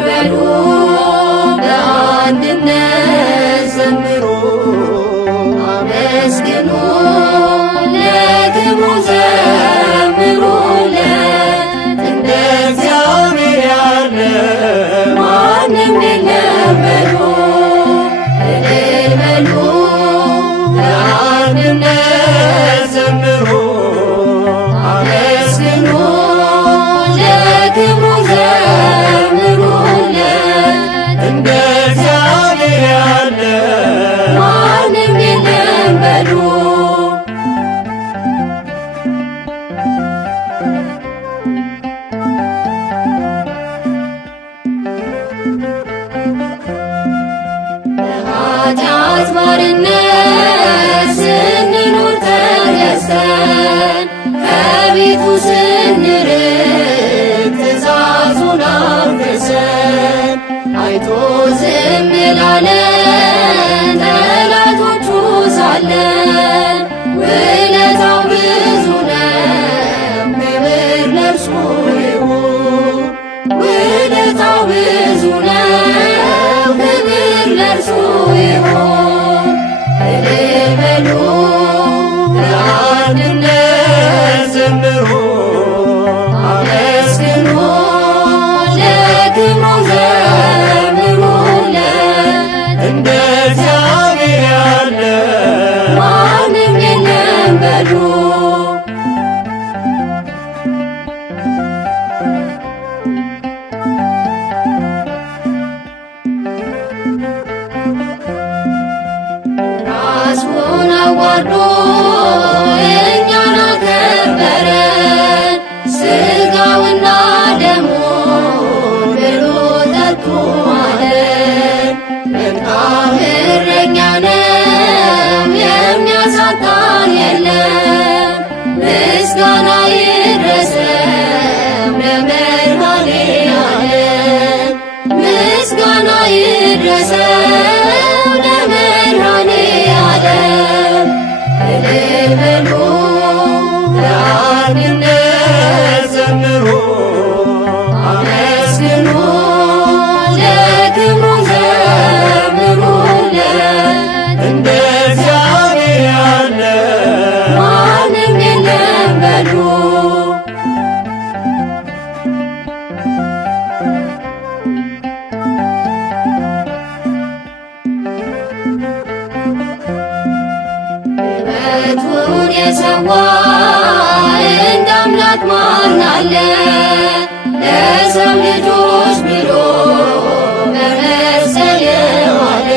በሉ በአንድነት ዘምሩ አመስግኑ ለክብሩ ዘምሩለት እንደ እግዚአብሔር ያለ ማንም የለም በሉ እልል በሉ በአንድነት ዘምሩ አመስግኑ ለክብሩ ዘምሩለት እንደ እግዚአብሔር ያለ ማንም የለም በሉ በኃጢአት ባርነት ስንኖር ተገዝተን ከቤቱ ስንርቅ ትእዛዙን አፍርሰን አይቶ ዝም ላለን ጠላቶቹ ሳለን ውለታው ብዙ ነው ክብር ለእርሱ ይሁን ውለታው ብዙ ነው ክብር ለእርሱ ይሁን እልል በሉ በአንድነት ዘምሩ አመስግኑ ለክብሩ ዘምሩለት እንደ እግዚአብሔር ያለ ማንም የለም በሉ ራሱን አዋርዶ እኛን አከበረን ሥጋውና ደሙን ብሉ ጠጡ አለን መልካም እረኛ ነው የሚያሳጣን የለም ምስጋና ይድረሰው ለመድኃኔዓለም ምስጋና ይድረሰው ለመድኃኔዓለም እልል በሉ በአንድነት ዘምሩ አመስግኑ ለክብሩ ዘምሩለት እንደ እግዚአብሔር ያለ ማንም የለም በሉ ሕይወቱን የሰዋ እንደ አምላክ ማን አለ? ለሰው ልጆች ብሎ በመስቀል የዋለ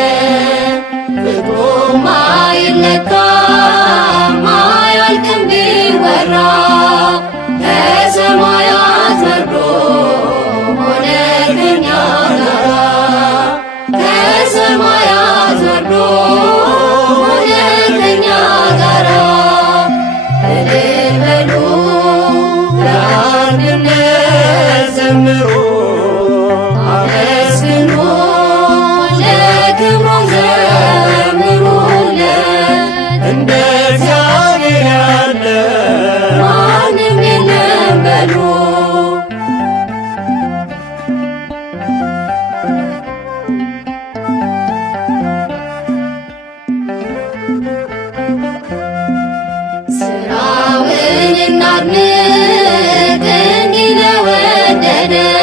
ፍቅሩ ማይለካ ማያልቅም ቢወራ ከሰማያት ወርዶ ሆነ ከእኛ ጋራ ከሰማያት ወርዶ ሆነ ከእኛ ጋራ እልል በሉ በአንድነት ዘምሩ አመስግኑ ለክብሩ ዘምሩለት እንደ እግዚአብሔር ያለ ማንም የለም በሉ ስራውን እናድንቅ እንዲህ ለወደደን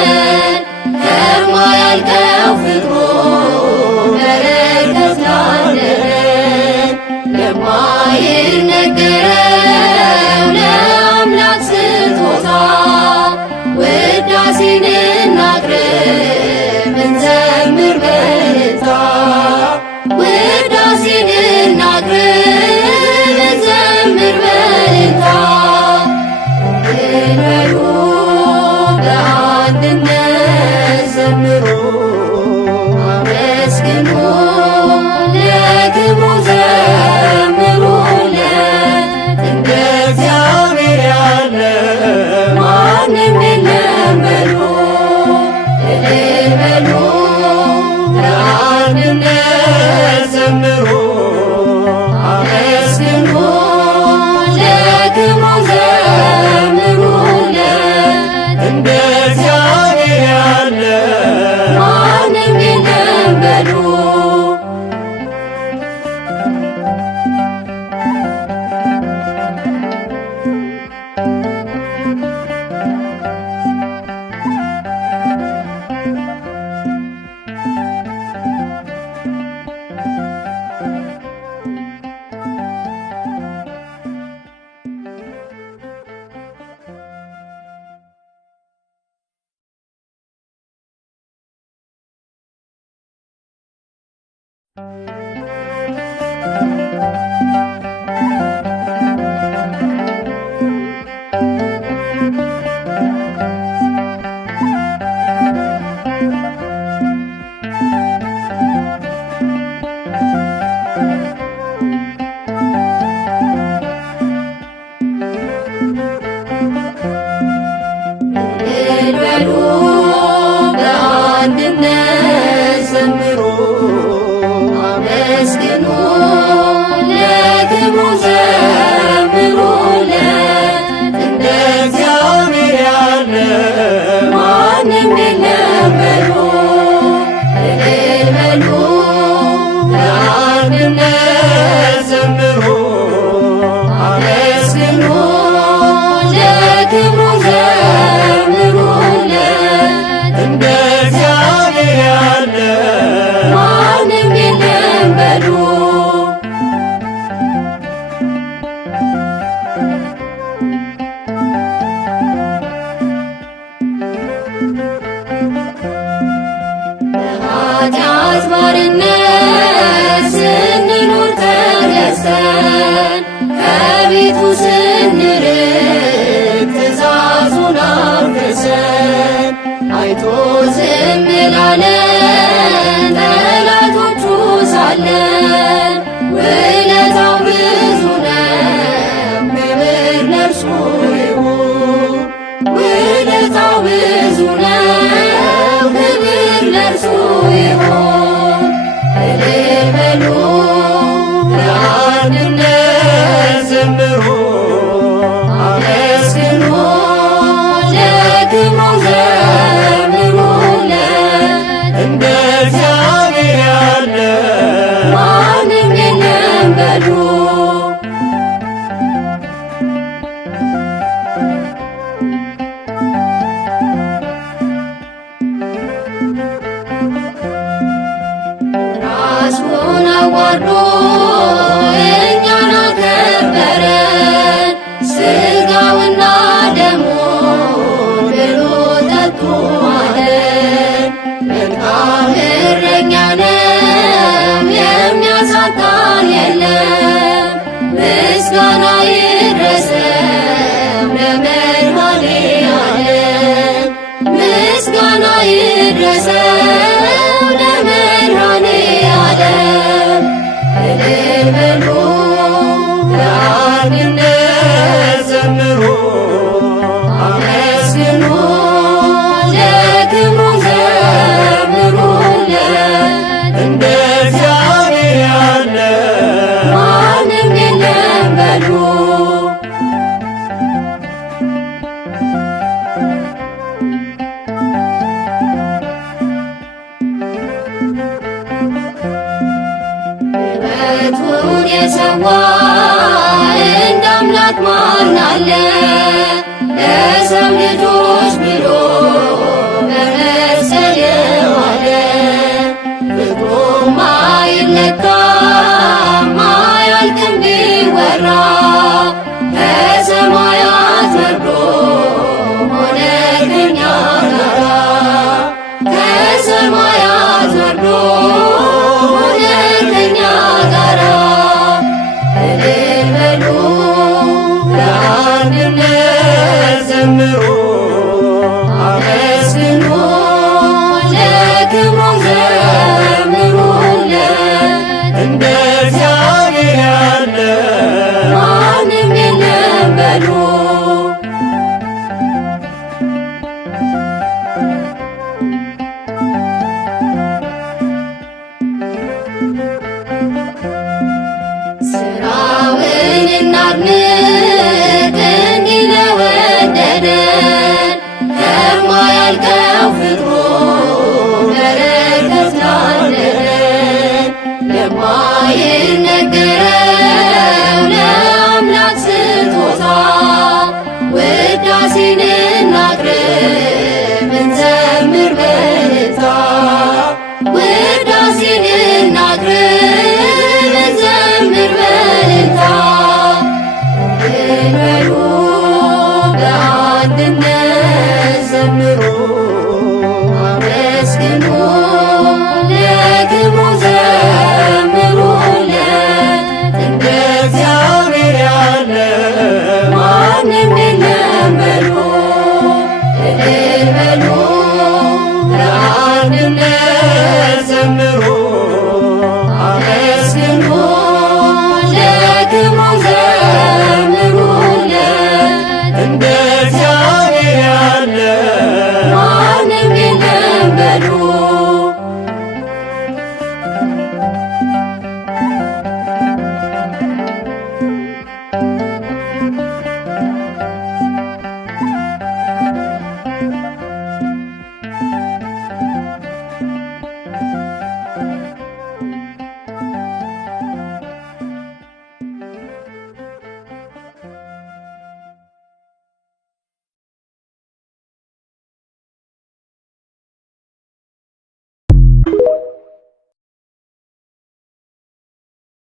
በኃጢአት ባርነት ስንኖር ተገዝተን ከቤቱ ስንርቅ ትእዛዙን አፍርሰን አይቶ ዝም ላለን ጠላቶቹ ሳለን ውለታው ብዙ ነው፣ ክብር ለእርሱ ይሁን። ውለታው ብዙ ነው፣ ክብር ለእርሱ ይሁን። እልል በሉ በአንድነት ዘምሩ፣ አመስግኑ፣ ለክብሩ ዘምሩለት። እንደ እግዚአብሔር ያለ ማንም የለም በሉ። ራሱን አዋርዶ እኛን አከበረን፣ ሥጋውና ደሙን ብሉ ጠጡ አለን። መልካም እረኛ ነው፣ የሚያሳጣን የለም። ምስጋና ይድረሰው ለመድኃኔዓለም፣ ምስጋና ይድረሰው ለመድኃኔዓለም። እልል በሉ በአንድነት ዘምሩ፣ አመስግኑ፣ ለክብሩ ዘምሩለት። እንደ እግዚአብሔር ያለ ማንም የለም በሉ። ሕይወቱን የሰዋ እንደ አምላክ ማን አለ? ለሰው ልጆች ብሎ በመስቀል የዋለ ፍቅሩ ማይለካ ማያልቅም ቢወራ ከሰማያት ወርዶ ሆነ ከእኛ ጋራ ከሰማያት ወርዶ ሆነ ከእኛ ጋራ። እልል በሉ በአንድነት ዘምሩ፣ አመስግኑ፣ ለክብሩ ዘምሩለት። እንደ እግዚአብሔር ያለ ማንም የለም በሉ። ስራውን እናድንቅ እንዲህ ለወደደን፣ ከማያልቀው ፍቅሩ በረከት ላለለን። ለማይነገረው ለአምላክ ስጦታ ውዳሴን እናቅርብ እንዘምር በእልልታ። ውዳሴን እናቅርብ እንዘምር በእልልታ። እልል በሉ በአንድነት